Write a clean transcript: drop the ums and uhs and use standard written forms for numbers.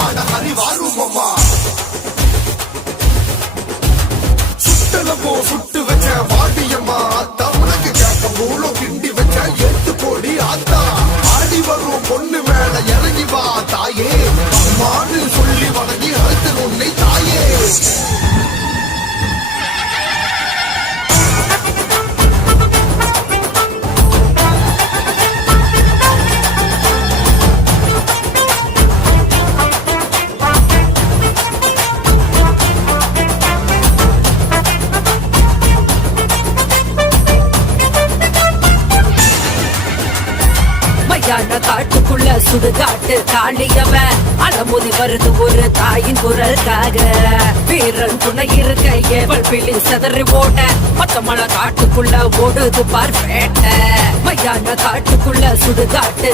வாட அறிவாருமம்மா சுட்டலமோ சுட்டு வச்ச வாடியம்மா ஆத்தா உனக்கு கேட்க மூலம் கிண்டி வச்ச எடுத்து போடி ஆத்தா ஆடி வரும் பொண்ணு மேல இறங்கி வா தாயே அம்மான்னு சொல்லி வணங்கி அழுத்து உன்னை தாயே காட்டுக்குள்ள சுடுகாட்டு காளியவன் அலமோதி வருது ஒரு தாயின் குரலுக்காக வீரன் துணை இருக்க ஏவல் பிள்ளி செதறி ஓட மொத்த மழை காட்டுக்குள்ள ஓடுது பார் வேட்ட மையான காட்டுக்குள்ள சுடுகாட்டு